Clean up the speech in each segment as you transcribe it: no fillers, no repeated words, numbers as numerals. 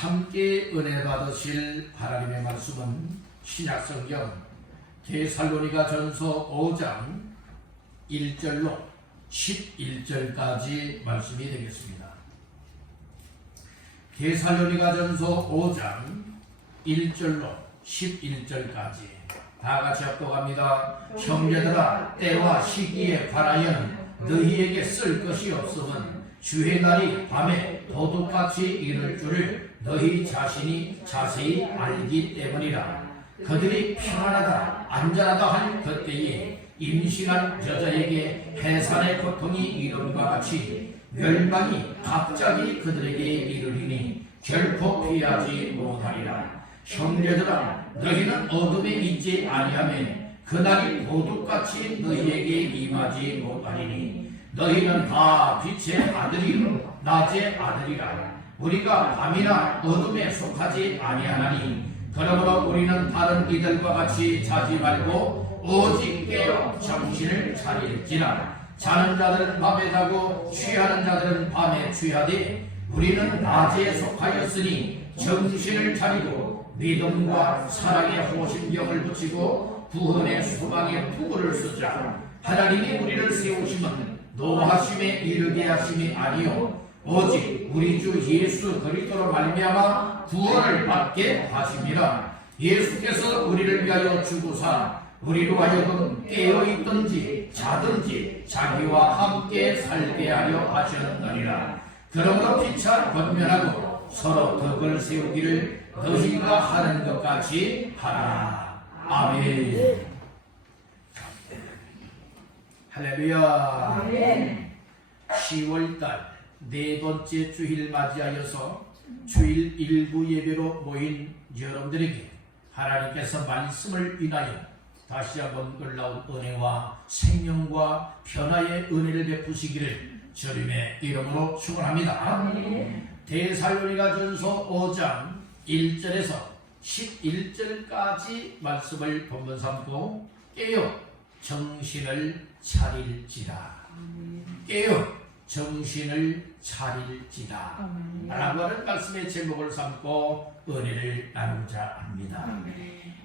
함께 은혜 받으실 하나님의 말씀은 신약성경 데살로니가전서 5장 1절로 11절까지 말씀이 되겠습니다. 데살로니가전서 5장 1절로 11절까지 다같이 합독합니다. 형제들아, 때와 시기에 관하여는 너희에게 쓸 것이 없음은 주의 날이 밤에 도둑같이 이를 줄을 너희 자신이 자세히 알기 때문이라. 그들이 평안하다 안전하다 할 그때에 임신한 여자에게 해산의 고통이 이름과 같이 멸망이 갑자기 그들에게 이르리니 결코 피하지 못하리라. 형제들아, 너희는 어둠에 있지 아니하며 그날이 도둑같이 너희에게 임하지 못하리니 너희는 다 빛의 아들이요 낮의 아들이라. 우리가 밤이나 어둠에 속하지 아니하나니 그러므로 우리는 다른 이들과 같이 자지 말고 오직 깨어 정신을 차릴지라. 자는 자들은 밤에 자고 취하는 자들은 밤에 취하되 우리는 낮에 속하였으니 정신을 차리고 믿음과 사랑의 호심경을 붙이고 구원의 소망의 투구를 쓰자. 하나님이 우리를 세우심은 노하심에 이르게 하심이 아니요 오직 우리 주 예수 그리스도로 말미암아 구원을 받게 하심이라. 예수께서 우리를 위하여 죽으사 우리로 하여금 깨어있든지 자든지 자기와 함께 살게 하려 하셨느니라. 그러므로 피차 권면하고 서로 덕을 세우기를 너희가 하는 것 같이 하라. 아멘. 할렐루야. 아멘. 10월달 네 번째 주일 맞이하여서 주일 일부 예배로 모인 여러분들에게 하나님께서 말씀을 인하여 다시 한번 놀라운 은혜와 생명과 변화의 은혜를 베푸시기를 주님의 이름으로 축원합니다. 데살로니가전서 5장 1절에서 11절까지 말씀을 본문 삼고 깨어 정신을 차릴지라. 깨어 정신을 차릴지라 라고 하는 말씀의 제목을 삼고 은혜를 나누자 합니다.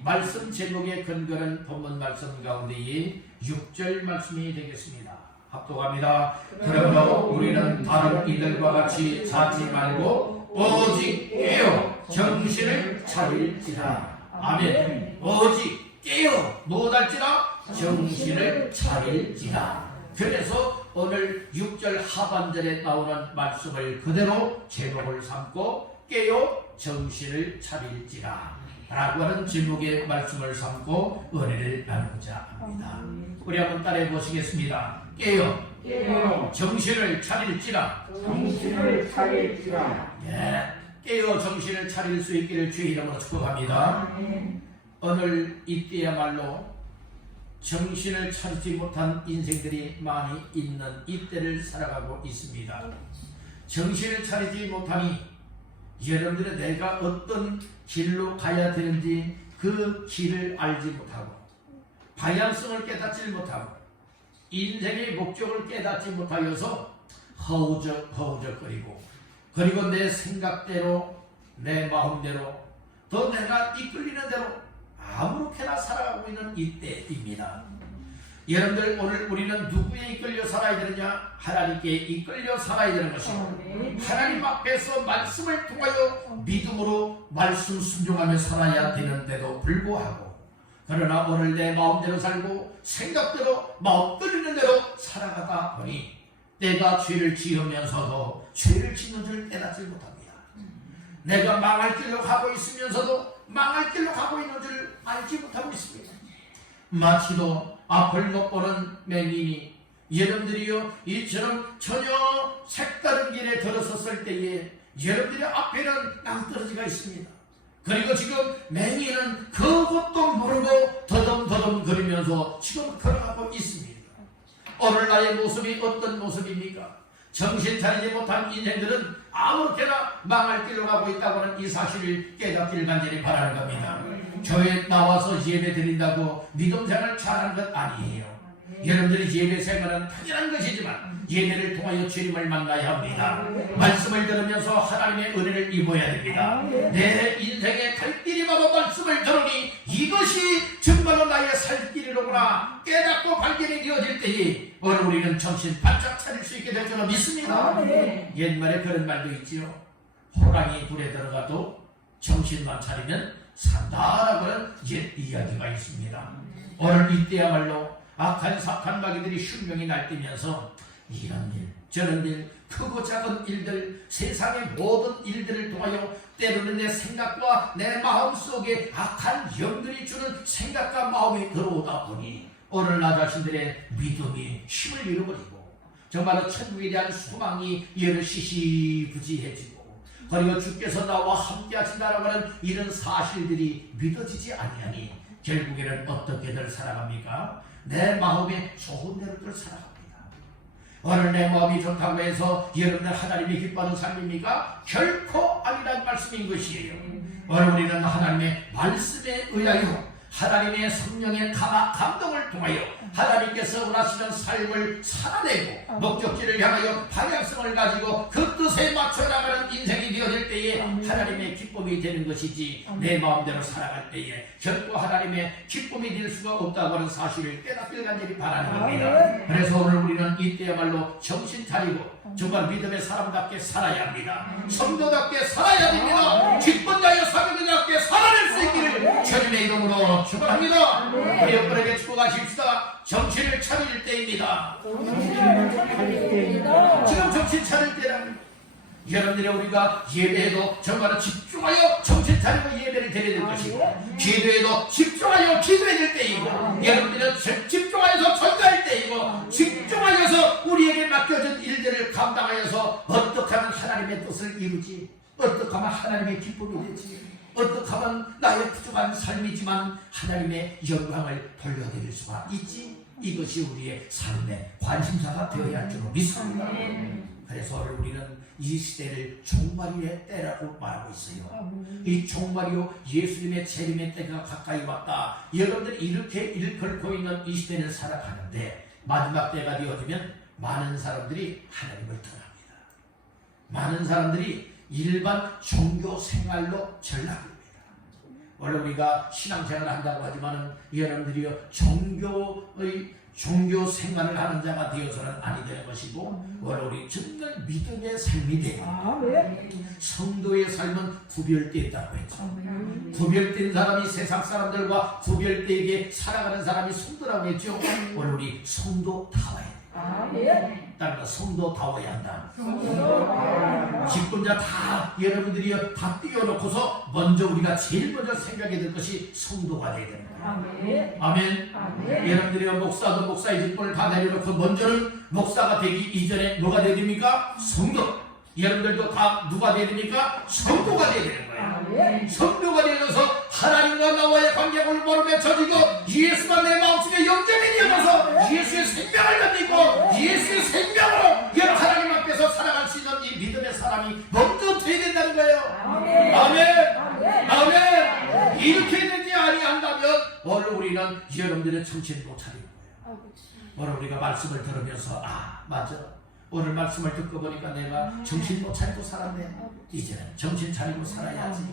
말씀 제목의 근거는 본문 말씀 가운데의 6절 말씀이 되겠습니다. 합독합니다. 그러므로 우리는 다른 이들과 같이 자지 말고 오직 깨어 정신을 차릴지라. 아멘. 오직 깨어 무엇할지라? 정신을 차릴지라. 그래서 오늘 6절 하반절에 나오는 말씀을 그대로 제목을 삼고 깨어 정신을 차릴지라 라고 하는 제목의 말씀을 삼고 은혜를 나누자 합니다. 우리 한번 따라해 보시겠습니다. 깨어 정신을 차릴지라. 정신을 차릴지라. 예, 깨어 정신을 차릴 수 있기를 주의 이름으로 축복합니다. 오늘 이때야말로 정신을 차리지 못한 인생들이 많이 있는 이때를 살아가고 있습니다. 정신을 차리지 못하니 여러분들은 내가 어떤 길로 가야 되는지 그 길을 알지 못하고 방향성을 깨닫지 못하고 인생의 목적을 깨닫지 못하여서 허우적거리고 그리고 내 생각대로 내 마음대로 더 내가 이끌리는 대로 아무렇게나 살아가고 있는 이때입니다. 여러분들, 오늘 우리는 누구에 이끌려 살아야 되느냐? 하나님께 이끌려 살아야 되는 것입니다. 하나님 앞에서 말씀을 통하여 믿음으로 말씀 순종하며 살아야 되는데도 불구하고 그러나 오늘 내 마음대로 살고 생각대로 마음 끌리는 대로 살아가다 보니 내가 죄를 지으면서도 죄를 짓는 줄 깨닫지 못합니다. 내가 망할 길로 가고 있으면서도 망할 길로 가고 있는 줄 알지 못하고 있습니다. 마치도 앞을 못 보는 맹인이 여러분들이요 이처럼 전혀 색다른 길에 들어섰을 때에 여러분들의 앞에는 낭떠러지가 있습니다. 그리고 지금 맹인은 그것도 모르고 더듬더듬 거리면서 지금 걸어가고 있습니다. 오늘 나의 모습이 어떤 모습입니까? 정신 차리지 못한 인생들은 아무렇게나 망할 길로 가고 있다고 하는 이 사실을 깨닫기를 간절히 바라는 겁니다. 교회에 나와서 예배 드린다고 믿음 생활 잘하는 것 아니에요. 여러분들이 예배 생활은 당연한 것이지만 예배를 통하여 주님을 만나야 합니다. 말씀을 들으면서 하나님의 은혜를 입어야 됩니다. 내 인생의 갈 길이 바로 말씀을 들으니 이것이 정말로 나의 살 길이로구나 깨닫고 발견이 되어질 때에 우리는 정신 바짝 차릴 수 있게 될 줄로 믿습니다. 옛말에 그런 말도 있지요. 호랑이 불에 들어가도 정신만 차리면 산다라고 하는 옛 이야기가 있습니다. 오늘 이때야말로 악한 사탄 마귀들이 흉명이 날뛰면서 이런 일 저런 일 크고 작은 일들 세상의 모든 일들을 통하여 때로는 내 생각과 내 마음속에 악한 영들이 주는 생각과 마음이 들어오다 보니 오늘 나 자신들의 믿음이 힘을 잃어버리고 정말로 천국에 대한 소망이 여러 시시부지해지고 그리고 주께서 나와 함께 하신다라고 하는 이런 사실들이 믿어지지 아니하니 결국에는 어떻게들 살아갑니까? 내 마음에 좋은 대로들 살아갑니다. 오늘 내 마음이 좋다고 해서 여러분들 하나님이 기뻐하는 삶입니까? 결코 아니란 말씀인 것이에요. 오늘 우리는 하나님의 말씀에 의하여 하나님의 성령의 감동을 통하여 하나님께서 원하시는 삶을 살아내고 목적지를 향하여 방향성을 가지고 그 뜻에 맞춰 나가는 인생이 되어질 때에 하나님의 기쁨이 되는 것이지 내 마음대로 살아갈 때에 결코 하나님의 기쁨이 될 수가 없다고 하는 사실을 깨닫길 간절히 바라는 겁니다. 그래서 오늘 우리는 이때야말로 정신 차리고 정말 믿음의 사람답게 살아야 합니다. 성도답게 살아야 됩니다. 기쁜 자여 사명자답게 살아낼 수 있기를 주님의 이름으로 축원합니다. 우리 여러분에게 축복하십시다. 정신을 차릴 때입니다. 지금 정신 차릴 때랍니다. 여러분들이 우리가 예배에도 정말 집중하여 정신 차리고 예배를 드려야 될 것이고 기도에도 집중하여 기도해야 될 때이고 여러분들은 집중하여서 전가할 때이고 집중하여서 우리에게 맡겨진 일들을 감당하여서 어떻게 하면 하나님의 뜻을 이루지 어떻게 하면 하나님의 기쁨이 되지 어떻게 하면 나의 부족한 삶이지만 하나님의 영광을 돌려드릴 수가 있지 이것이 우리의 삶의 관심사가 되어야 할 줄로 믿습니다. 그래서 우리는 이 시대를 종말의 때라고 말하고 있어요. 이 종말이요 예수님의 재림의 때가 가까이 왔다. 여러분들이 이렇게 일컬고 있는 이 시대를 살아가는데 마지막 때가 되어지면 많은 사람들이 하나님을 떠납니다. 많은 사람들이 일반 종교 생활로 전락합니다. 원래 우리가 신앙생활을 한다고 하지만 여러분들이요 종교 생활을 하는 자가 되어서는 아니 되는 것이고 원래 우리 정말 믿음의 삶이 돼요. 성도의 삶은 구별되어 있다고 했죠. 구별된 사람이 세상 사람들과 구별되게 살아가는 사람이 성도라고 했죠. 원래 우리 성도다워야 돼요. 따라서 성도다워야 한다. 기쁨자 다 여러분들이 다 띄워놓고서 먼저 우리가 제일 먼저 생각해야 될 것이 성도가 되어야 되는 거예요. 아멘. 여러분들이 목사도 목사의 직분을 다 내려놓고 먼저는 목사가 되기 이전에 뭐가 되어야 됩니까? 성도. 여러분들도 다 누가 되어야 됩니까? 성도가 되어야 되는 거예요. 성도가 되어서 하나님과 나와의 관계가 올바로 맺혀지고 예수가 내 마음속에 영접이 되어서 예수의 생명을 가지고 예수의 생명으로 여러분 하나님 앞에서 살아갈 수 있는 이 믿음의 사람이 먼저 되어야 된다는 거예요. 아멘. 아멘. 이렇게 되지 아니한다면 오늘 우리는 여러분들의 정신을 못 차리는 거예요. 오늘 우리가 말씀을 들으면서 맞아 오늘 말씀을 듣고 보니까 내가 정신 못 차리고 살았네. 이제는 정신 차리고 살아야지.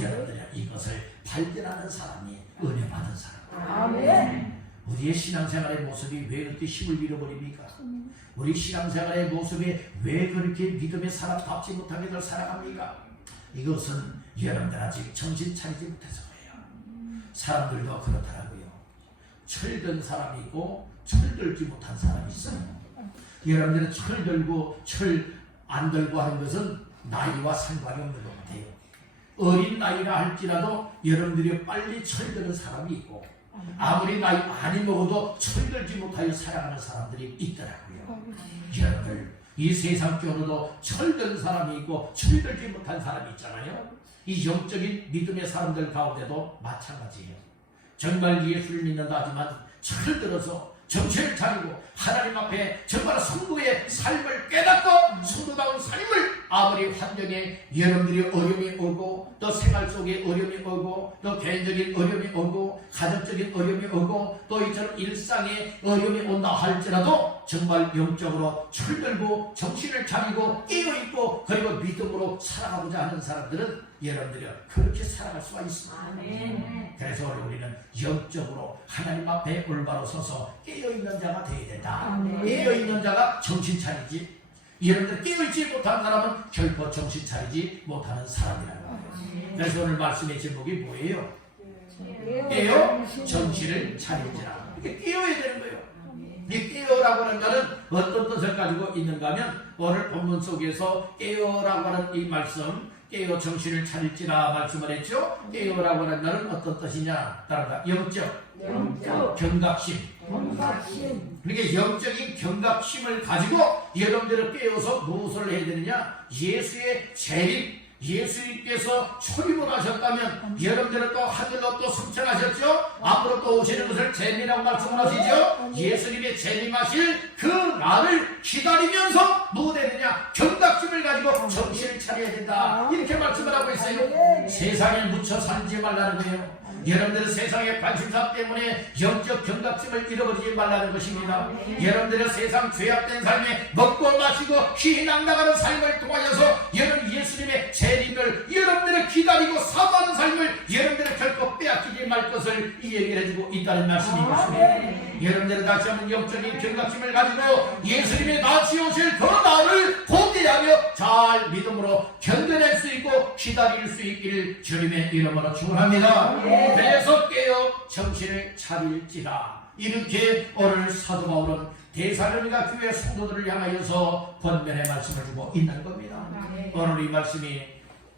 여러분들이 이것을 발견하는 사람이 은혜 받은 사람. 우리의 신앙생활의 모습이 왜 그렇게 힘을 잃어버립니까? 우리 신앙생활의 모습이 왜 그렇게 믿음의 사람답지 못하게 살아갑니까? 이것은 여러분들 아직 정신 차리지 못해서 그래요. 사람들도 그렇더라고요. 철든 사람이 있고 철들지 못한 사람이 있어요. 여러분들은 철 들고 철 안 들고 하는 것은 나이와 상관이 없는 것 같아요. 어린 나이라 할지라도 여러분들이 빨리 철드는 사람이 있고 아무리 나이 많이 먹어도 철들지 못하여 살아가는 사람들이 있더라고요. 여러분들 이 세상적으로도 철든 사람이 있고 철들지 못한 사람이 있잖아요. 이 영적인 믿음의 사람들 가운데도 마찬가지예요. 정말 예수를 믿는다 하지만 철들어서 정신을 차리고 하나님 앞에 정말 성도의 삶을 깨닫고 성도다운 삶을 아무리 환경에 여러분들이 어려움이 오고 또 생활 속에 어려움이 오고 또 개인적인 어려움이 오고 가정적인 어려움이 오고 또 이처럼 일상에 어려움이 온다 할지라도 정말 영적으로 철들고 정신을 차리고 깨어있고 그리고 믿음으로 살아가고자 하는 사람들은 여러분들이 그렇게 살아갈 수가 있습니다. 그래서 우리는 영적으로 하나님 앞에 올바로 서서 깨어있는 자가 되어야 된다. 깨어있는 자가 정신 차리지, 여러분들 깨어있지 못한 사람은 결코 정신 차리지 못하는 사람이라는 거예요. 그래서 오늘 말씀의 제목이 뭐예요? 깨어 정신을 차리지라. 이게 깨어야 되는 거예요. 이 깨어라고 하는 말은 어떤 뜻을 가지고 있는가 하면 오늘 본문 속에서 깨어라고 하는 이 말씀, 깨어 정신을 차릴지라 말씀을 했죠. 깨어라고 하는 말은 어떤 뜻이냐? 따라다 영적 경각심. 그러니까 영적인 경각심을 가지고 여러분들을 깨어서 무엇을 해야 되느냐? 예수의 재림, 예수님께서 초림을 하셨다면 여러분들은 또 하늘로 또 승천하셨죠? 앞으로 또 오시는 것을 재림이라고 말씀을 하시죠? 예수님의 재림하실 그 날을 기다리면서 무엇 해야 되냐? 경각심을 가지고 정신을 차려야 된다, 이렇게 말씀을 하고 있어요. 세상에 묻혀 살지 말라는 거예요. 여러분들은 세상의 관심사 때문에 영적 경각심을 잃어버리지 말라는 것입니다. 여러분들은 세상 죄악된 삶에 먹고 마시고 희낭나가는 삶을 통하여서 여러분 예수님의 재림을 여러분들을 기다리고 사모하는 삶을 여러분들은 결코 빼앗기지 말 것을 이 얘기를 해주고 있다는 말씀인 것입니다. 여러분들은 다시 한번 영적인 경각심을 가지고 예수님의 다시 오실 그 날을 고대하며 잘 믿음으로 견뎌낼 수 있고 기다릴 수 있기를 주님의 이름으로 축원합니다. 그래서 깨어 정신을 차릴지라, 이렇게 오늘 사도 바울은 데살로니가 교회 성도들을 향하여서 권면의 말씀을 주고 있는 겁니다. 오늘 이 말씀이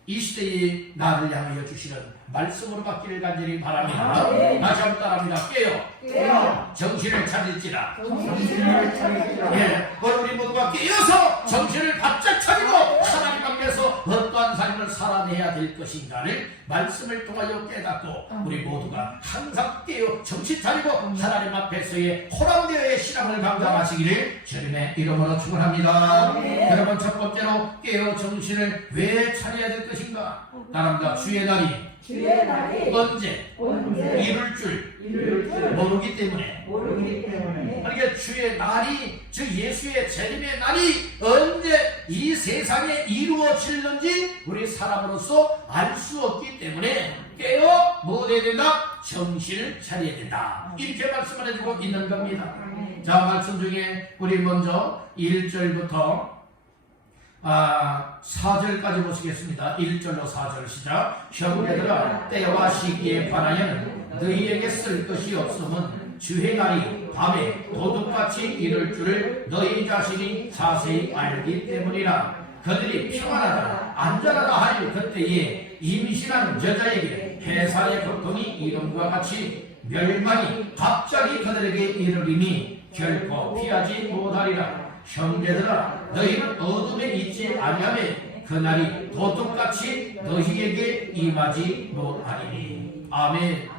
이 시대의 나를 향하여 주시는 말씀으로 받기를 간절히 바랍니다. 다시 한번 따라합니다. 깨어 정신을 차릴지라. 예, 우리 모두가 깨어서 정신을 바짝 차리고 하나님 앞에서 어떠한 삶을 살아내야 될 것인가를 말씀을 통하여 깨닫고 우리 모두가 항상 깨어 정신 차리고 하나님 앞에서의 호랑되어의 신앙을 감당하시기를 주님의 이름으로 축원합니다. 여러분, 첫 번째로 깨어 정신을 왜 차려야 될 것인가? 따라합니다. 주의 날이 언제 이룰 줄 모르기 때문에. 그러니까 주의 날이, 즉 예수의 재림의 날이 언제 이 세상에 이루어질는지 우리 사람으로서 알 수 없기 때문에 깨어 뭐 해야 된다? 정신을 차려야 된다, 이렇게 말씀을 해주고 있는 겁니다. 자, 말씀 중에 우리 먼저 1절부터 4절까지 보시겠습니다. 1절로 4절 시작. 형제들아, 때와 시기에 관하여는 너희에게 쓸 것이 없음은 주의 날이 밤에 도둑같이 이를 줄을 너희 자신이 자세히 알기 때문이라. 그들이 평안하다 안전하다 하여 그때에 임신한 여자에게 해산의 고통이 이름과 같이 멸망이 갑자기 그들에게 이르리니 결코 피하지 못하리라. 형제들아, 너희는 어둠에 있지 아니하며 그날이 도둑같이 너희에게 임하지 못하리니. 아멘.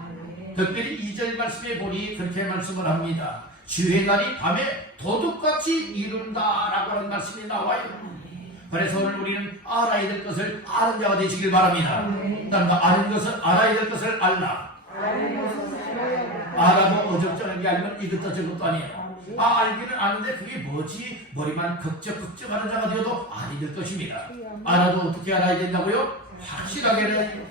특별히 2절 말씀에 보니 그렇게 말씀을 합니다. 주의 날이 밤에 도둑같이 이룬다라고 하는 말씀이 나와요. 그래서 오늘 우리는 알아야 될 것을 아는 자가 되시길 바랍니다. 아는 것을 알아야 될 것을 알라. 알아도 어정쩡한 게 아니면 이것도 저것도 아니에요. 알기는 아는데 그게 뭐지? 머리만 걱정하는 자가 되어도 아니 될 것입니다. 알아도 어떻게 알아야 된다고요? 확실하게는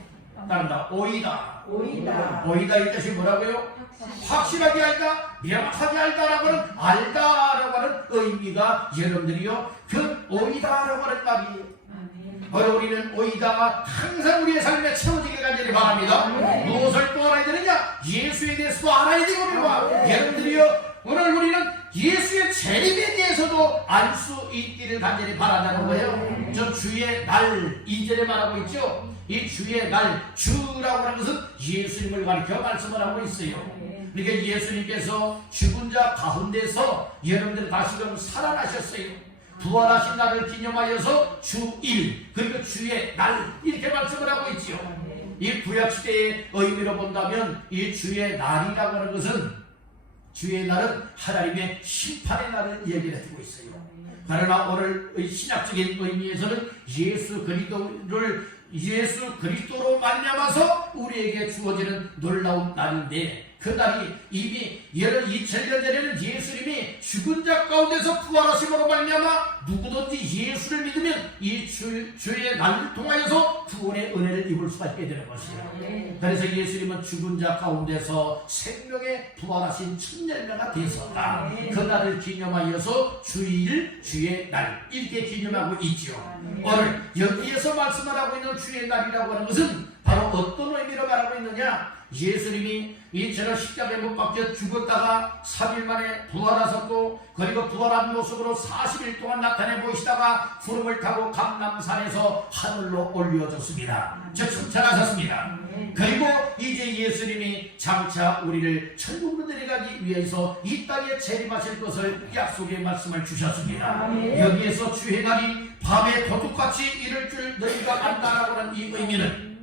따른다. 오이다 이 뜻이 뭐라고요? 확실하게 알다, 명확하게 알다라고는 알다라고 하는 의미가 여러분들이요, 그 오이다라고 하는 말이에요. 우리는 오이다가 항상 우리의 삶에 채워지길 간절히 바랍니다. 무엇을 또 알아야 되느냐? 예수에 대해서도 알아야 되거든요. 여러분들이요, 오늘 우리는 예수의 재림에 대해서도 알 수 있기를 간절히 바란다는 거예요. 저 주의 날 2절에 말하고 있죠. 이 주의 날, 주라고 하는 것은 예수님을 가리켜 말씀을 하고 있어요. 그러니까 예수님께서 죽은 자 가운데서 여러분들 다시금 살아나셨어요. 부활하신 날을 기념하여서 주일, 그리고 주의 날, 이렇게 말씀을 하고 있죠. 이 구약시대의 의미로 본다면 이 주의 날이라고 하는 것은, 주의 날은 하나님의 심판의 날을 얘기를 해주고 있어요. 그러나 오늘 신학적인 의미에서는 예수 그리스도로 말미암아서 우리에게 주어지는 놀라운 날인데, 그 날이 이미 2000년 전에는 예수님이 죽은 자 가운데서 부활하심으로 말미암아 누구든지 예수를 믿으면 이 주의 날을 통하여서 구원의 은혜를 입을 수가 있게 되는 것이에요. 그래서 예수님은 죽은 자 가운데서 생명에 부활하신 첫 열매가 되셨다. 그 날을 기념하여서 주의 날 이렇게 기념하고 있죠. 오늘 여기에서 말씀을 하고 있는 주의 날이라고 하는 것은 바로 어떤 의미로 말하고 있느냐? 예수님이 이처럼 십자가에 못 박혀 죽었다가 3일 만에 부활하셨고, 그리고 부활한 모습으로 40일 동안 나타내 보이시다가 구름을 타고 감람산에서 하늘로 올려졌습니다. 즉 승천하셨습니다. 그리고 이제 예수님이 장차 우리를 천국으로 데려가기 위해서 이 땅에 재림하실 것을 약속의 말씀을 주셨습니다. 여기에서 주의 날이 밤에 도둑같이 이를 줄 너희가 안다라고 하는 이 의미는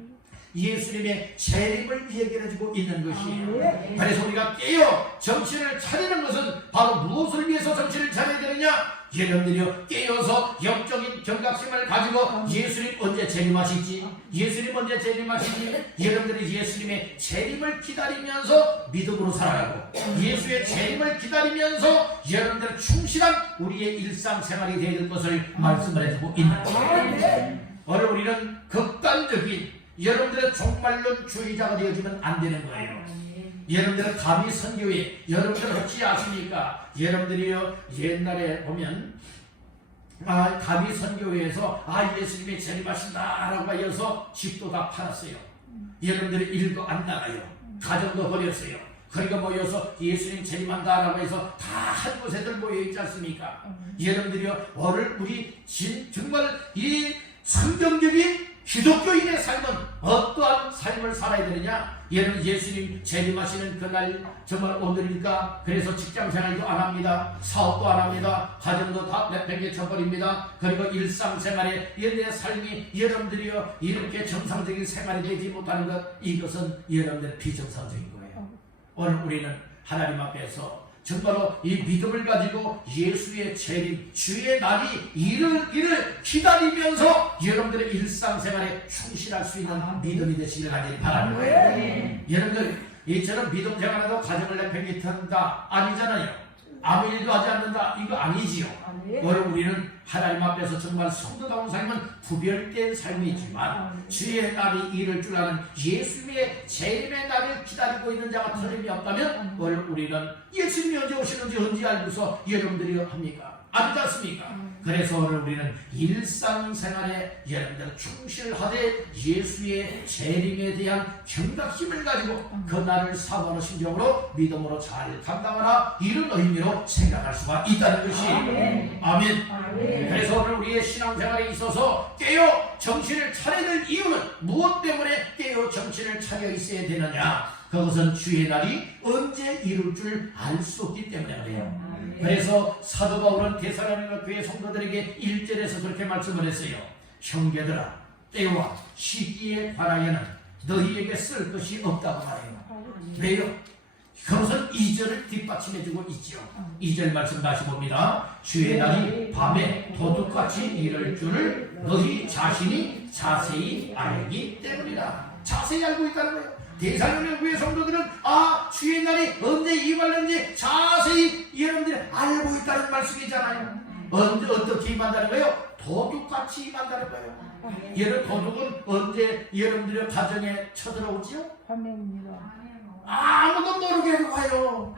예수님의 재림을 얘기해주고 있는 것이에요. 그래서 우리가 깨어 정신을 차리는 것은 바로 무엇을 위해서 정신을 차려야 되느냐? 여러분들이요, 깨어서 영적인 경각심을 가지고 예수님 언제 재림하실지, 예수님 언제 재림하실지, 여러분들이 예수님의 재림을 기다리면서 믿음으로 살아가고, 예수의 재림을 기다리면서 여러분들은 충실한 우리의 일상생활이 되어야 될 것을 말씀을 해주고 있는 거예요. 오늘 우리는 극단적인 여러분들의 종말론주의자가 되어지면 안 되는 거예요. 여러분들은 감히 선교회, 여러분들 혹시 아십니까? 여러분들이요, 옛날에 보면 감히 선교회에서 예수님이 재림하신다 라고 하여서 집도 다 팔았어요. 여러분들이 일도 안 나가요. 가정도 버렸어요. 그러니까 모여서 예수님 재림한다 라고 해서 다 한 곳에들 모여있지 않습니까? 여러분들이요, 오늘 우리 정말 이 성경적인 기독교인의 삶은 어떠한 삶을 살아야 되느냐? 여러분, 예수님 재림하시는 그날 정말 오늘일까? 그래서 직장생활도 안 합니다. 사업도 안 합니다. 가정도 다 내팽개쳐버립니다. 그리고 일상생활에 내 삶이 여러분들이요 이렇게 정상적인 생활이 되지 못하는 것, 이것은 여러분들의 비정상적인 거예요. 오늘 우리는 하나님 앞에서 정말로 이 믿음을 가지고 예수의 재림, 주의 날이 이를 기다리면서 여러분들의 일상생활에 충실할 수 있는 믿음이 되시길 간절히 바라는 거예요. 여러분들 이처럼 믿음 생활에도 가정을 내팽개친다 아니잖아요. 아무 일도 하지 않는다, 이거 아니지요. 오늘 우리는 하나님 앞에서 정말 성도다운 삶은 구별된 삶이지만 주의 날이 이를 줄 아는 예수님의 재림의 날을 기다리고 있는 자가 틀림이 없다면 오늘 우리는 예수님이 언제 오시는지 언제 알고서 여러분들이 합니까? 아니지 않습니까? 그래서 오늘 우리는 일상생활에 여러분들 충실하되 예수의 재림에 대한 경각심을 가지고 그 날을 사모하는 심정으로 믿음으로 잘 감당하라, 이런 의미로 생각할 수가 있다는 것이 아멘. 그래서 오늘 우리의 신앙생활에 있어서 깨어 정신을 차려야 될 이유는 무엇 때문에 깨어 정신을 차려 있어야 되느냐? 그것은 주의 날이 언제 이룰 줄 알 수 없기 때문에 그래요. 그래서 사도 바울은 데살로니가 교회 성도들에게 1절에서 그렇게 말씀을 했어요. 형제들아, 때와 시기에 관하여는 너희에게 쓸 것이 없다고 말해요. 왜요? 그것은 2절을 뒷받침해주고 있죠. 2절 말씀 다시 봅니다. 주의 날이 밤에 도둑같이 이를 줄을 너희 자신이 자세히 알기 때문이다. 자세히 알고 있다는 거예요. 데살로니가 교회 성도들은 주의 날이 언제 임하는지 자세히 여러분들이 알고 있다는 말씀이잖아요. 어떻게 임한다는 거예요? 도둑같이 임한다는 거예요. 여러분, 도둑은 언제 여러분들의 가정에 쳐들어오지요? 밤에입니다. 아무도 모르게 와요.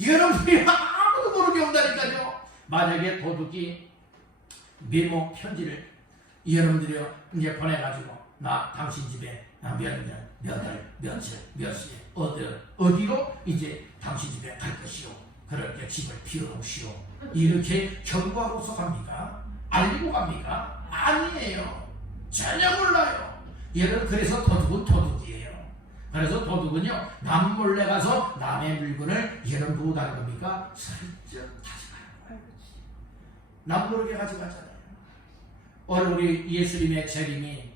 여러분들이 아무도 모르게 온다니까요. 만약에 도둑이 메모 편지를 여러분들이 이제 보내가지고 나 당신 집에 몇 년, 몇 달, 며칠, 몇 시에 어디로 이제 당신 집에 갈 것이요, 그렇게 집을 비워놓으시오, 이렇게 경고하고서 갑니까? 알리고 갑니까? 아니에요. 전혀 몰라요. 여러분, 그래서 도둑은 도둑이에요. 그래서 도둑은요, 남 몰래 가서 남의 물건을 여러분 보고 다는 겁니까? 슬쩍 가져가요. 남 모르게 가져가잖아요. 오늘 우리 예수님의 재림이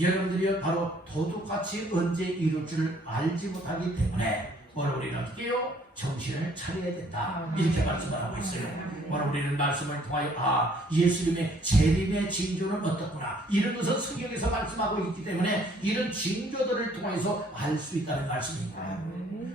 여러분들이 바로 도둑같이 언제 이룰 줄 알지 못하기 때문에 오늘 우리는 깨어 정신을 차려야 된다. 이렇게 말씀을 하고 있어요. 오늘 우리는 말씀을 통하여 예수님의 재림의 징조는 어떻구나, 이런 것은 성경에서 말씀하고 있기 때문에 이런 징조들을 통해서 알 수 있다는 말씀입니다.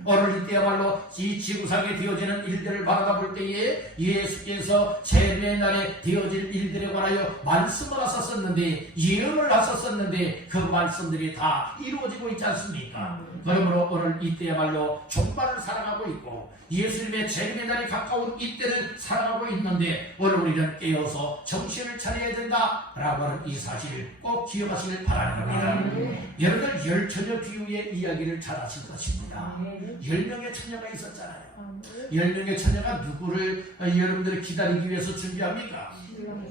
오늘 이때야말로 이 지구상에 되어지는 일들을 바라볼 때에 예수께서 재림의 날에 되어질 일들에 관하여 말씀을 하셨었는데, 예언을 하셨었는데 그 말씀들이 다 이루어지고 있지 않습니까? 그러므로 오늘 이때야말로 종말을 살아가고 있고 예수님의 재림의 날이 가까운 이때를 살아가고 있는데, 오늘 우리는 깨어서 정신을 차려야 된다라고 하는 이 사실을 꼭 기억하시길 바라는 겁니다. 여러분들 열처녀 비유의 이야기를 잘 아실 것입니다. 10명의 처녀가 있었잖아요. 10명의 처녀가 누구를 여러분들이 기다리기 위해서 준비합니까?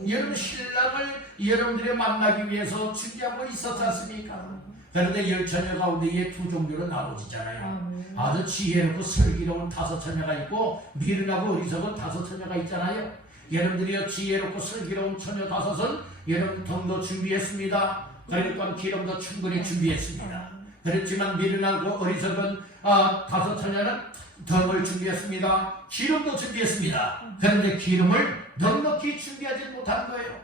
여러분 신랑을 여러분들이 만나기 위해서 준비하고 있었지 않습니까? 그런데 열처녀 가운데에 두 종류로 나눠지잖아요. 아주 지혜롭고 슬기로운 5처녀가 있고 미련하고 어리석은 5처녀가 있잖아요. 여러분들이요, 지혜롭고 슬기로운 처녀 5은 여러분 덤도 준비했습니다. 그러니까 기름도 충분히 준비했습니다. 그렇지만 미련하고 어리석은 5처녀는 덤을 준비했습니다. 기름도 준비했습니다. 그런데 기름을 넉넉히 준비하지 못한 거예요.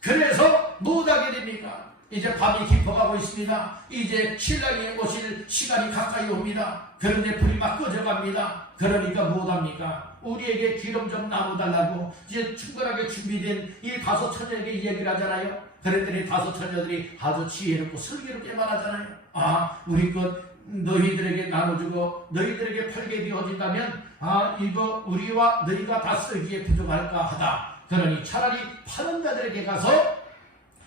그래서 못하게 됩니까? 이제 밤이 깊어가고 있습니다. 이제 신랑이 오실 시간이 가까이 옵니다. 그런데 불이 막 꺼져갑니다. 그러니까 못합니까? 우리에게 기름 좀 나눠달라고 이제 충분하게 준비된 이 5처녀에게 이야기를 하잖아요. 그랬더니 5처녀들이 아주 지혜롭고 슬기롭게 말하잖아요. 우리 것 너희들에게 나눠주고 너희들에게 팔게 되어진다면 이거 우리와 너희가 다 쓰기에 부족할까 하다. 그러니 차라리 파는 자들에게 가서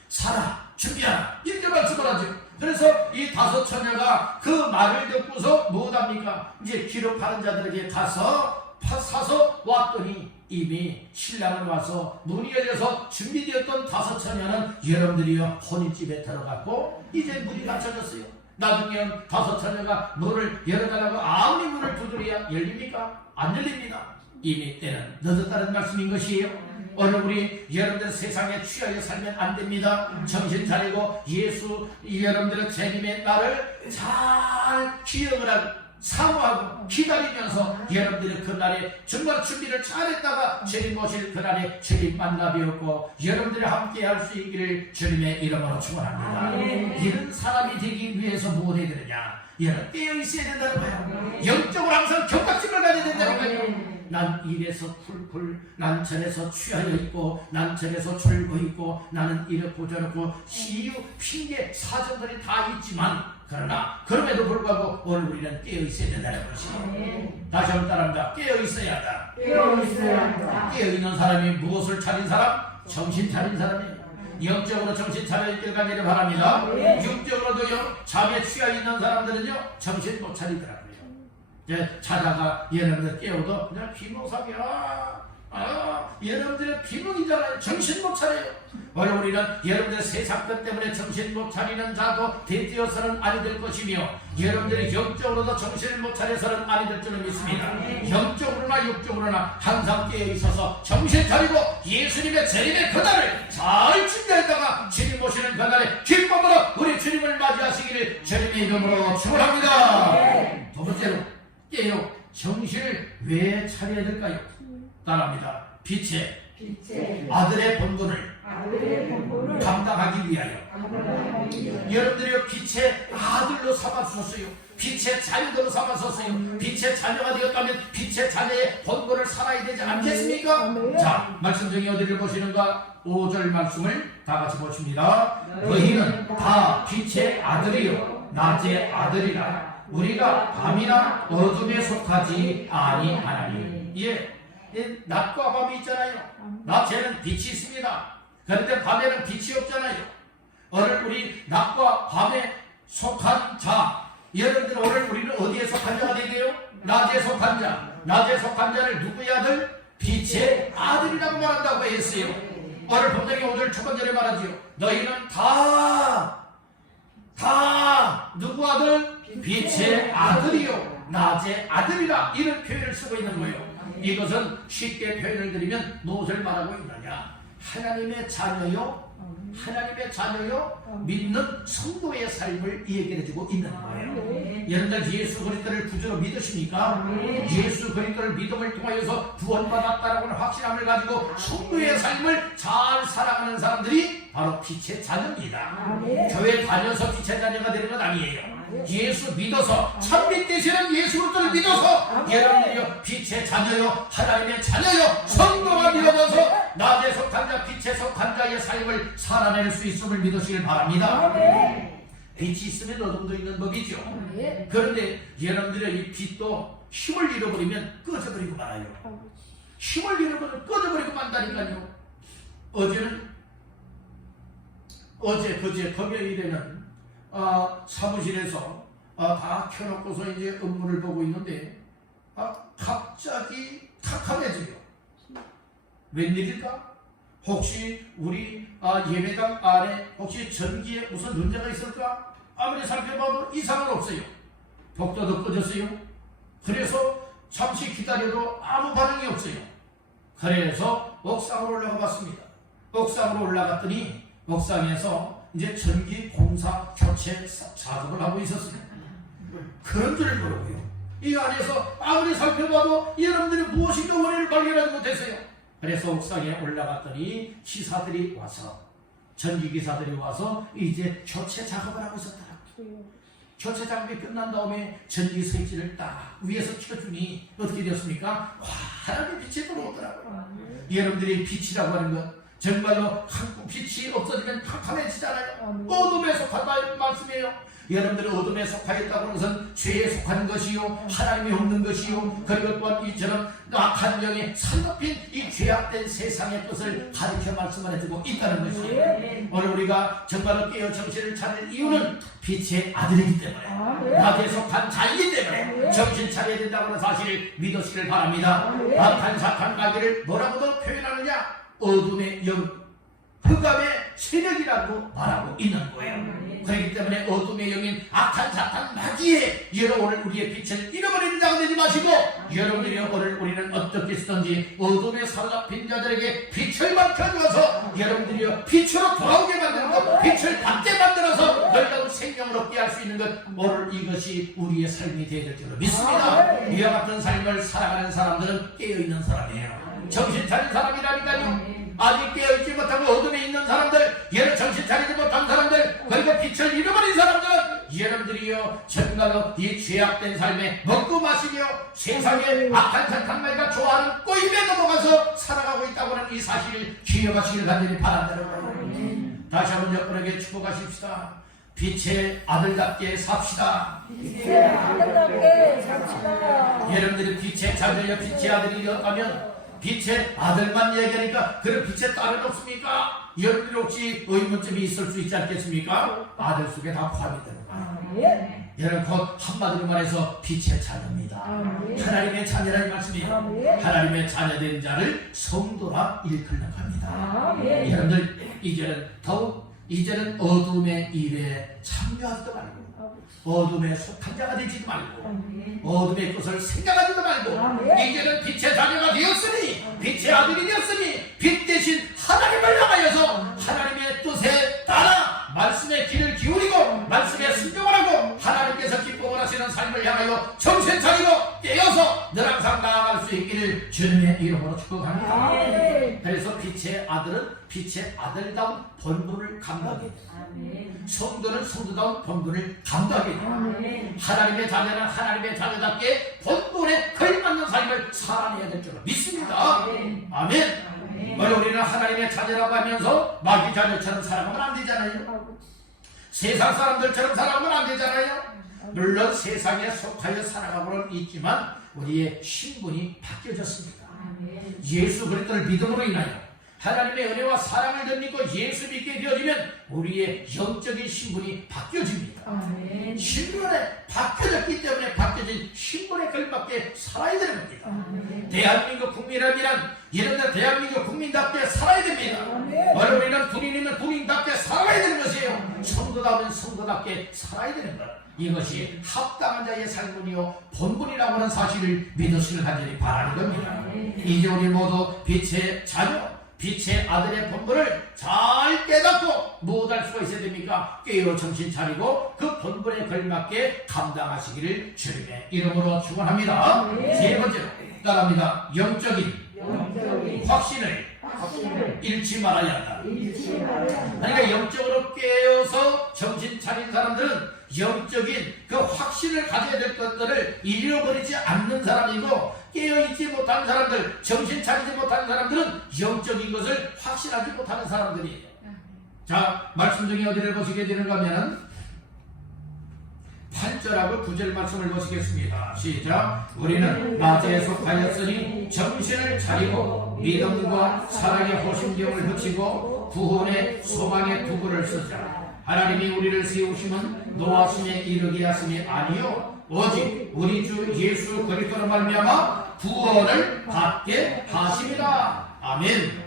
사라, 준비하라, 이렇게 말씀을 하죠. 그래서 이 5처녀가 그 말을 듣고서 무엇합니까? 이제 기름 파는 자들에게 가서 사서 왔더니 이미 신랑은 와서 문이 열려서 준비되었던 5처녀는 여러분들이요 혼인집에 들어갔고 이제 문이 닫혀졌어요. 나중에 5처녀가 문을 열어달라고 아무리 문을 두드려야 열립니까? 안 열립니다. 이미 때는 늦었다는 말씀인 것이에요. 오늘 우리 여러분들 세상에 취하여 살면 안 됩니다. 정신 차리고 예수 여러분들의 재림의 날을 잘 기억을 하고 사모하고 기다리면서 여러분들의 그날에 정말 준비를 잘했다가 재림 오실 그날에 재림 만나 뵈었고 여러분들이 함께 할 수 있기를 주님의 이름으로 축원합니다. 이런 사람이 되기 위해서 무엇 해야 되느냐? 여러분 깨어 있어야 된다는 거예요. 영적으로 항상 경각심을 가져야 된다는 거예요. 난 이래서 쿨쿨, 난 저래서 취하여 있고, 난 저래서 졸고 있고, 나는 이렇고 저렇고 이유, 핑계, 사정들이 다 있지만 그러나 그럼에도 불구하고 오늘 우리는 깨어 있어야 된다는 것이에요. 다시 한번 따라합니다. 깨어 있어야 한다. 깨어 있어야 한다. 깨어 있는 사람이 무엇을 차린 사람? 정신 차린 사람이에요. 영적으로 정신 차려 있길 간절히 바랍니다. 육적으로도요 잠에 취해 있는 사람들은요 정신 못 차리더라고요. 자다가 여러분들 깨워도 그냥 비몽사기야. 여러분들의 비몽이잖아요. 정신 못 차려요. 오늘 우리는 여러분들의 세상 것 때문에 정신 못 차리는 자도 대되어서는 아니 될 것이며 여러분들이 영적으로도 정신을 못 차려서는 아니 될 줄을 믿습니다. 영적으로나 육적으로나 항상 깨어 있어서 정신 차리고 예수님의 재림의 그날을 잘 준비했다가 주님 오시는 그날에 기쁨으로 우리 주님을 맞이하시기를 주님의 이름으로 축원합니다. 두 번째로 깨요. 정신을 왜 차려야 될까요? 따라합니다. 빛의 아들의 본분을 감당하기 위하여. 여러분들이 빛의 아들로 삼아주셨어요. 빛의 자녀들로 삼아주셨어요. 빛의 자녀가 되었다면 빛의 자녀의 본분을 살아야 되지 않겠습니까? 자, 말씀 중에 어디를 보시는가? 5절 말씀을 다 같이 보십니다. 너희는 다 빛의 아들이요 낮의 아들이라. 우리가 밤이나 어둠에 속하지 아니하나니. 낮과 밤이 있잖아요. 낮에는 빛이 있습니다. 그런데 밤에는 빛이 없잖아요. 오늘 우리 낮과 밤에 속한 자, 여러분들 오늘 우리는 어디에 속한 자가 되게요? 낮에 속한 자. 낮에 속한 자를 누구의 아들? 빛의 아들이라고 말한다고 했어요. 오늘 본문의 5절 첫 번째로 말하지요. 너희는 다 누구 아들? 빛의 아들이요 낮의 아들이라. 이런 표현을 쓰고 있는 거예요. 이것은 쉽게 표현을 드리면 무엇을 말하고 있느냐? 하나님의 자녀요 하나님의 자녀요 믿는 성도의 삶을 얘기해주고 있는 거예요. 여러분들 예수 그리스도를 구주로 믿으십니까? 예수 그리스도를 믿음을 통하여서 구원받았다라고 하는 확신함을 가지고 성도의 삶을 잘 살아가는 사람들이 바로 빛의 자녀입니다. 교회 다녀서 빛의 자녀가 되는 건 아니에요. 예수 믿어서 참빛 되시는 예수 그리스도를 믿어서 여러분들이요 빛의 자녀요 하나님의 자녀요 성도가 되어서 낮에 속한 자 빛에 속한 자의 삶을 살아낼 수 있음을 믿으시길 바랍니다. 빛이 있으면 어둠도 있는 법이죠. 그런데 여러분들의 이 빛도 힘을 잃어버리면 꺼져버리고 말아요. 힘을 잃어버리면 꺼져버리고 만다니까요. 어제 그제 금요일에는 사무실에서 다 켜놓고서 이제 업무를 보고 있는데 갑자기 캄캄해져요. 웬일일까? 혹시 우리 예배당 안에 혹시 전기에 무슨 문제가 있을까? 아무리 살펴봐도 이상은 없어요. 복도도 꺼졌어요. 그래서 잠시 기다려도 아무 반응이 없어요. 그래서 옥상으로 올라가 봤습니다. 옥상으로 올라갔더니 옥상에서 이제 전기 공사 교체 작업을 하고 있었어요. 그런 줄을 모르고요. 이 안에서 아무리 살펴봐도 여러분들이 무엇인가 원인을 발견하지 못했어요. 그래서 옥상에 올라갔더니 기사들이 와서 전기기사들이 와서 이제 교체 작업을 하고 있었더라고요. 교체 작업이 끝난 다음에 전기 스위치를 딱 위에서 켜주니 어떻게 되었습니까? 환하게 빛이 들어오더라고요. 여러분들이 빛이라고 하는 것 정말로 한국 빛이 없어지면 캄캄해지잖아요. 어둠에 속한다는 말씀이에요. 여러분들이 어둠에 속하였다고 하는 것은 죄에 속한 것이요 하나님이 없는 것이요 그리고 또한 이처럼 악한 영에 사로잡힌 이 죄악된 세상의 것을 가르쳐 말씀을 해주고 있다는 것이에요. 오늘 우리가 정말로 깨어 정신을 차릴 이유는 빛의 아들이기 때문에 낮에 속한 자이기 때문에 정신 차려야 된다고 하는 사실을 믿으시길 바랍니다. 악한 사탄 마귀를 뭐라고도 표현하느냐? 어둠의 영, 흑암의 세력이라고 말하고 있는 거예요. 그렇기 때문에 어둠의 영인 악한 사탄 마귀에 오늘 우리의 빛을 잃어버리는 자가 되지 마시고 여러분들이 오늘 우리는 어떻게 쓰든지 어둠에 사로잡힌 자들에게 빛을 밝혀주어서 여러분들이 빛으로 돌아오게 만드는 것, 빛을 받게 만들어서 놀라운 생명을 얻게 할 수 있는 것, 오늘 이것이 우리의 삶이 되어야 될 줄로 믿습니다. 이와 같은 삶을 살아가는 사람들은 깨어있는 사람이에요. 정신 차린 사람이라니까요. 아직 깨어있지 못하고 어둠에 있는 사람들, 얘는 정신 차리지 못한 사람들, 그리고 빛을 잃어버린 사람들은 여러분들이요 정말로 이 죄악된 삶에 먹고 마시며 세상에 악한 사탄마귀가 좋아하는 꼬임에 넘어가서 살아가고 있다고 하는 이 사실을 기억하시길 간절히 바란다는 다시 한번 여러분에게 축복하십시다. 빛의 아들답게 삽시다. 빛의 아들답게 삽시다. 여러분들이 빛의 자녀여 빛의 아들이 되었다면 빛의 아들만 얘기하니까 그런 빛의 딸은 없습니까? 여러분들이 혹시 의문점이 있을 수 있지 않겠습니까? 아들 속에 다 포함이 되는 거예요. 여러분 곧 한마디로 말해서 빛의 자녀입니다. 하나님의 자녀라는 말씀이에요. 하나님의 자녀된 자를 성도라 일컬락합니다. 여러분들 이제는 어둠의 일에 참여하지도 말고 어둠에 속한 자가 되지도 말고 어둠의 것을 생각하지도 말고 이제는 빛의 자녀가 되었으니 빛의 아들이 되었으니 빛 대신 하나님을 향하여서 하나님의 뜻에 따라 말씀의 귀를 기울이고 말씀에 순종하고 하나님께서 기뻐 원하시는 삶을 향하여 정신 차리고 깨어서 늘 항상 나아갈 수 있기를 주님의 이름으로 축복합니다. 그래서 빛의 아들은 빛의 아들다운 본분을 감당해야 돼요. 성도는 성도다운 본분을 감당해야 돼요. 하나님의 자녀는 하나님의 자녀답게 본분에 걸맞는 삶을 살아내야 될 줄로 믿습니다. 아멘. 우리는 하나님의 자녀라고 하면서 마귀 자녀처럼 살아가면 안 되잖아요. 세상 사람들처럼 살아가면 안 되잖아요. 물론 세상에 속하여 살아가고는 있지만 우리의 신분이 바뀌어졌습니다. 예수 그리스도를 믿음으로 인하여 하나님의 은혜와 사랑을 덧입고 예수 믿게 되어지면 우리의 영적인 신분이 바뀌어집니다. 신분에 바뀌어졌기 때문에 바뀌어진 신분에 걸맞게 살아야 되는 겁니다. 대한민국 국민이란 이런 대한민국 국민답게 살아야 됩니다. 우리는 군인이면 군인답게 살아야 되는 것이에요. 성도다면 성도답게 살아야 되는 것. 이것이 합당한 자의 삶이요 본분이라고 하는 사실을 믿으시길 간절히 바라는 겁니다. 이제 우리 모두 빛의 자녀, 빛의 아들의 본분을 잘 깨닫고 무엇할 수가 있어야 됩니까? 깨어 정신 차리고 그 본분에 걸맞게 감당하시기를 주님의 이름으로 축원합니다. 세 번째로 따라합니다. 영적인 확신을 잃지 말아야 한다. 그러니까 영적으로 깨어서 정신 차린 사람들은 영적인 그 확신을 가져야 될 것들을 잃어버리지 않는 사람이고, 깨어있지 못한 사람들, 정신 차리지 못한 사람들은 영적인 것을 확신하지 못하는 사람들이에요. 자, 말씀 중에 어디를 보시게 되는가 하면 8절하고 9절 말씀을 보시겠습니다. 시작. 우리는 낮에 속하였으니 정신을 차리고 믿음과 사랑의 호심경을 붙이고 구원의 소망의 도구를 쓰자. 하나님이 우리를 세우심은 노하심에 이르게 하심이 아니요 오직 우리 주 예수 그리스도로 말미암아 구원을 받게 하심이다. 아멘.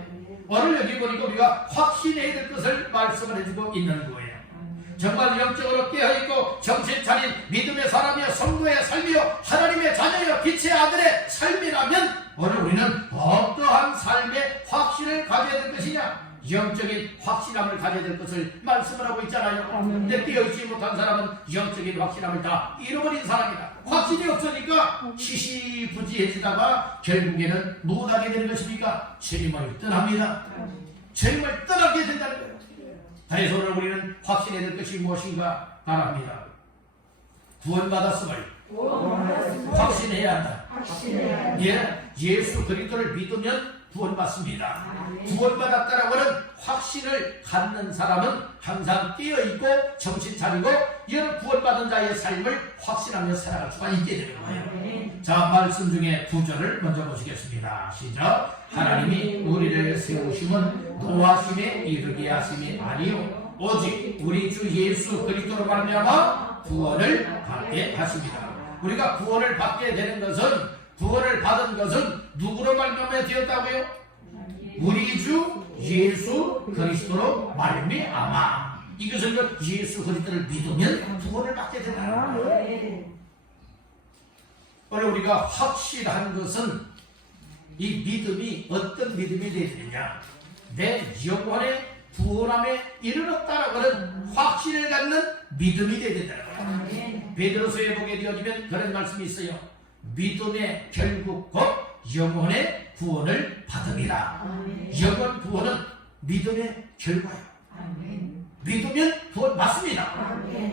오늘 여기 보니까 우리가 확신해야 될 것을 말씀을 해주고 있는 거예요. 정말 영적으로 깨어있고 정신 차린 믿음의 사람이여 성도의 삶이여 하나님의 자녀여 빛의 아들의 삶이라면 오늘 우리는 어떠한 삶의 확신을 가져야 될 것이냐? 영적인 확신함을 가져야 될 것을 말씀을 하고 있잖아요. 근데 깨어있지 못한 사람은 영적인 확신함을 다 잃어버린 사람이다. 확신이 없으니까 시시부지해지다가 결국에는 무엇하게 되는 것입니까? 주님을 떠납니다. 주님을 떠나게 된다는 거예요. 그래서 오늘 우리는 확신해야 될 것이 무엇인가 말합니다. 구원받았음을 확신해야 한다. 예수 그리스도를 믿으면 구원받습니다. 구원받았다라고 하는 확신을 갖는 사람은 항상 깨어있고 정신 차리고 이런 구원받은 자의 삶을 확신하며 살아갈 수가 있게 되는 거예요. 자, 말씀 중에 9절을 먼저 보시겠습니다. 시작. 하나님이 우리를 세우심은 노하심에 이르게 하심이 아니요 오직 우리 주 예수 그리스도로 말미암아 구원을 받게 하십니다. 우리가 구원을 받게 되는 것은, 구원을 받은 것은 누구로 말미암아 되었다고요? 우리 주 예수 그리스도로 말미암아. 이것은 예수 그리스도를 믿으면 구원을 받게 된다. 오늘 우리가 확실한 것은 이 믿음이 어떤 믿음이 되느냐? 내 영혼의 구원함에 이르렀다라고 하는 확신을 갖는 믿음이 되야 된다는 거예요. 베드로서에 보게 되어지면 그런 말씀이 있어요. 믿음의 결국 곧 영혼의 구원을 받으리라. 영혼 구원은 믿음의 결과예요. 믿으면 구원 맞습니다.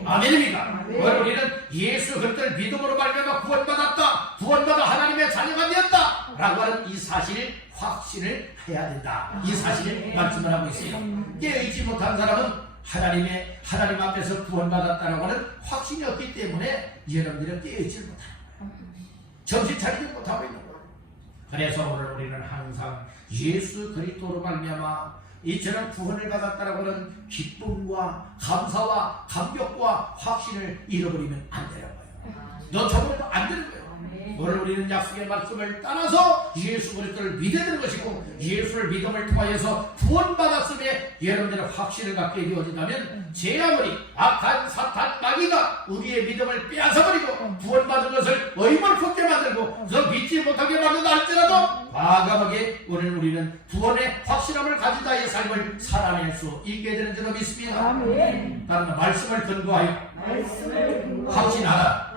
아멘입니까? 오늘 우리는 예수 그리스도를 믿음으로 말미암아 구원받았다, 구원받아 하나님의 자녀가 되었다 라고 하는 이 사실 확신을 해야 된다. 이 사실을 말씀을 하고 있어요. 깨어있지 못한 사람은 하나님 앞에서 구원받았다라고 하는 확신이 없기 때문에 여러분들은 깨어있지 못합니다. 정신 차리지 못하고 있는 거예요. 그래서 오늘 우리는 항상 예수 그리스도로 말미암아 이처럼 구원을 받았다라고 하는 기쁨과 감사와 감격과 확신을 잃어버리면 안 되는 거예요. 놓쳐버리면 안 되는 거예요. 오늘 우리는 약속의 말씀을 따라서 예수 그리스도를 믿어야 되는 것이고, 예수를 믿음을 통하여서 구원받았음에 여러분들의 확신을 갖게 되어진다면 제 아무리 악한 사탄 마귀가 우리의 믿음을 빼앗아버리고 구원받은 것을 의문스럽게 만들고 그 믿지 못하게 만든다 할지라도 과감하게 오늘 우리는 구원의 확신함을 가진 자의 삶을 살아낼 수 있게 되는 줄로 믿습니다. 다른 말씀을 근거하여 확신하라.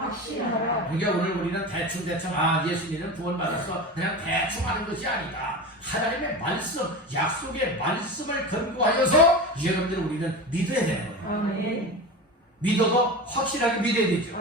그러니까 오늘 우리는 대충 예수님은 구원받았어 그냥 대충 하는 것이 아니다. 하나님의 말씀, 약속의 말씀을 근거하여서 여러분들 우리는 믿어야 되는 거예요. 믿어도 확실하게 믿어야 되죠.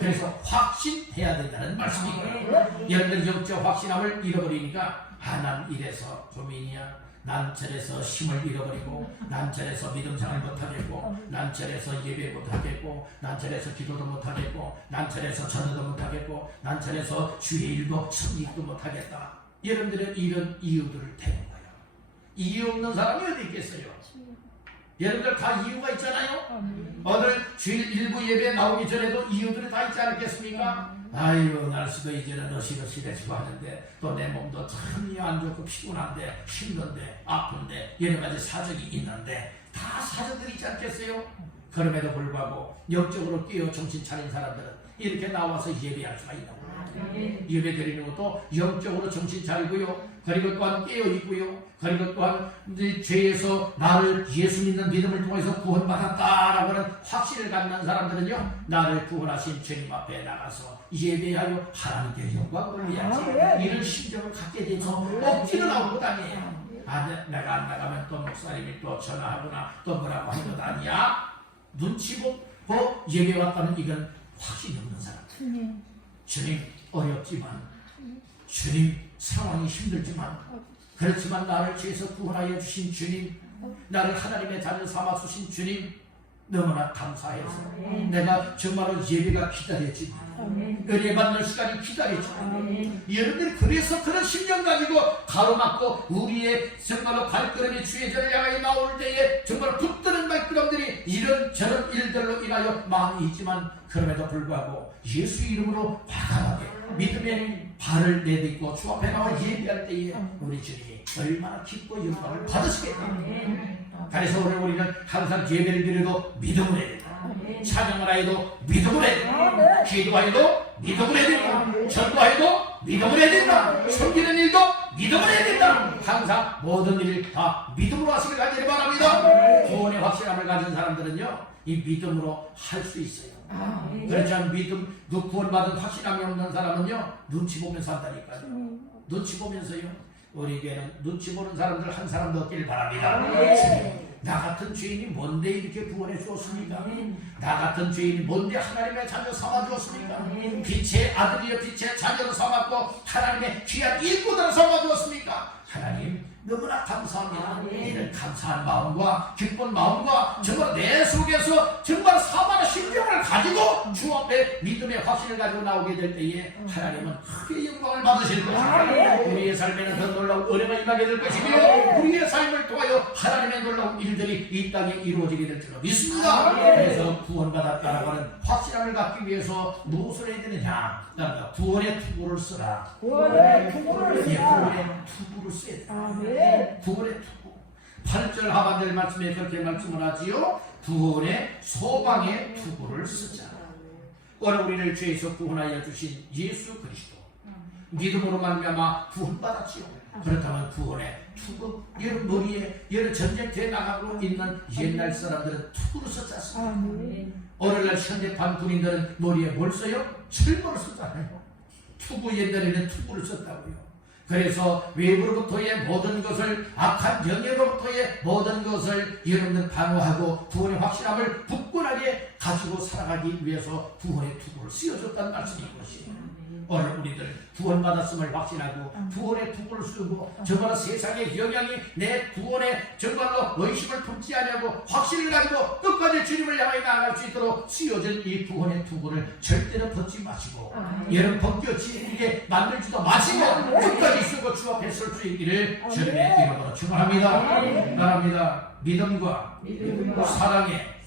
그래서 확신해야 된다는 말씀이고요. 여러분들 영적 확신함을 잃어버리니까 난 이래서 고민이야, 난 저래서 힘을 잃어버리고, 난 저래서 믿음생활 못하겠고, 난 저래서 예배 못하겠고, 난 저래서 기도도 못하겠고, 난 저래서 전도도 못하겠고, 난 저래서 주의 일도 성립도 못하겠다. 여러분들은 이런 이유들을 대는 거예요. 이유 없는 사람이 어디 있겠어요? 여러분들 다 이유가 있잖아요. 오늘 주일 일부 예배 나오기 전에도 이유들이 다 있지 않겠습니까? 아유, 날씨도 이제는 어시러시해지고 하는데 또 내 몸도 참 안 좋고 피곤한데 힘든데 아픈데 여러 가지 사정이 있는데 다 사정들이 있지 않겠어요? 그럼에도 불구하고 영적으로 깨어 정신 차린 사람들은 이렇게 나와서 예배할 수가 있는 거예요. 예배 드리는 것도 영적으로 정신 차리고요. 그리고 또한 깨어 있고요. 그리고 또한 죄에서 나를 예수 믿는 믿음을 통해서 구원받았다라고 하는 확신을 갖는 사람들은요, 나를 구원하신 주님 앞에 나가서 예배하여 하나님께 영광을 올려야지, 이런 심정을 갖게 되죠. 억지로 나온 것 아니에요. 내가 안 나가면 또 목사님이 또 전화하거나 또 뭐라고 하는 것 아니야. 눈치 보고 예배 왔다는 이건 확신이 없는 사람. 주님 어렵지만, 주님 상황이 힘들지만, 그렇지만 나를 죄에서 구원하여 주신 주님, 나를 하나님의 자녀 삼아 주신 주님, 너무나 감사해서 내가 정말로 예배가 기다렸지만, 은혜 받는 시간이 기다렸지만, 여러분들이 그래서 그런 심령 가지고 가로막고 우리의 정말로 발걸음이 주의 전을 향하여 나올 때에 정말 붙드는 발걸음들이 이런저런 일들로 인하여 많이 있지만, 그럼에도 불구하고 예수 이름으로 과감하게 믿음의 발을 내딛고 주 앞에 나와 예배할 때에 우리 주님이 얼마나 기뻐 영광을 받으시겠다. 그래서 오늘 우리는 항상 예배를 드려도 믿음으로 해야 된다. 찬양을 해도 믿음으로 해야 된다. 기도하여도 믿음으로 해야 된다. 전도하여도 믿음으로 해야 된다. 섬기는 일도 믿음으로 해야 된다. 항상 모든 일을 다 믿음으로 하시길 간절히 바랍니다. 구원의 확실함을 가진 사람들은요, 이 믿음으로 할 수 있어요. 그렇지 않은 믿음, 구원받은 확신함이 없는 사람은요, 눈치 보면서 한다니까요. 눈치 보면서요. 우리에게는 눈치 보는 사람들 한 사람도 없길 바랍니다. 나 같은 죄인이 뭔데 이렇게 구원해 주었습니까? 나 같은 죄인이 뭔데 하나님의 자녀 삼아 주었습니까? 빛의 아들이여 빛의 자녀로 삼았고 하나님의 귀한 일꾼으로 삼아 주었습니까? 하나님 너무나 감사합니다. 이런 감사한 마음과 기쁜 마음과 정말 내 속에서 정말 사만한 심정을 가지고 주 앞에 믿음의 확신을 가지고 나오게 될 때에 하나님은 크게 영광을 받으실 것입니다. 우리의 삶에는 더 놀라운 은혜가 임하게 될 것이며, 우리의 삶을 통하여 하나님의 놀라운 일들이 이 땅에 이루어지게 될 줄로 믿습니다. 그래서 구원받았다라고 하는 확신함을 갖기 위해서 무엇을 해야 되느냐? 구원의 투구를 쓰라. 구원의 투구를 쓰라. 구원의 투구를 써야 된다. 구원의 투구. 8절 하반절 말씀에 그렇게 말씀을 하지요. 구원의 소망의 투구를 쓰자. 오늘 우리를 죄에서 구원하여 주신 예수 그리스도, 믿음으로 말미암아 구원받았지요. 그렇다면 구원의 투구, 여러분 머리에 여러 전쟁터에 나가고 있는 옛날 사람들은 투구를 썼지 않습니까? 오늘날 현대판 군인들은 머리에 뭘 써요? 철문을 쓰잖아요. 투구, 옛날에는 투구를 썼다고요. 그래서 외부로부터의 모든 것을, 악한 영예로부터의 모든 것을 여러분들 방어하고 구원의 확실함을 굳건하게 가지고 살아가기 위해서 구원의 투구를 쓰여줬다는 말씀인 것이에요. 오늘 우리들 구원받았음을 확신하고 구원의 투구를 쓰고 정말 세상의 영향이 내 구원에 정말로 의심을 품지 않냐고 확신을 가지고 끝까지 주님을 향해 나아갈 수 있도록 쓰여진 이 구원의 투구를 절대로 벗지 마시고, 여러분 벗겨지게 만들지도 마시고 끝까지 쓰고 주 앞에 설 수 있기를 주님의 이름으로 축원합니다. 바랍니다. 믿음과 사랑에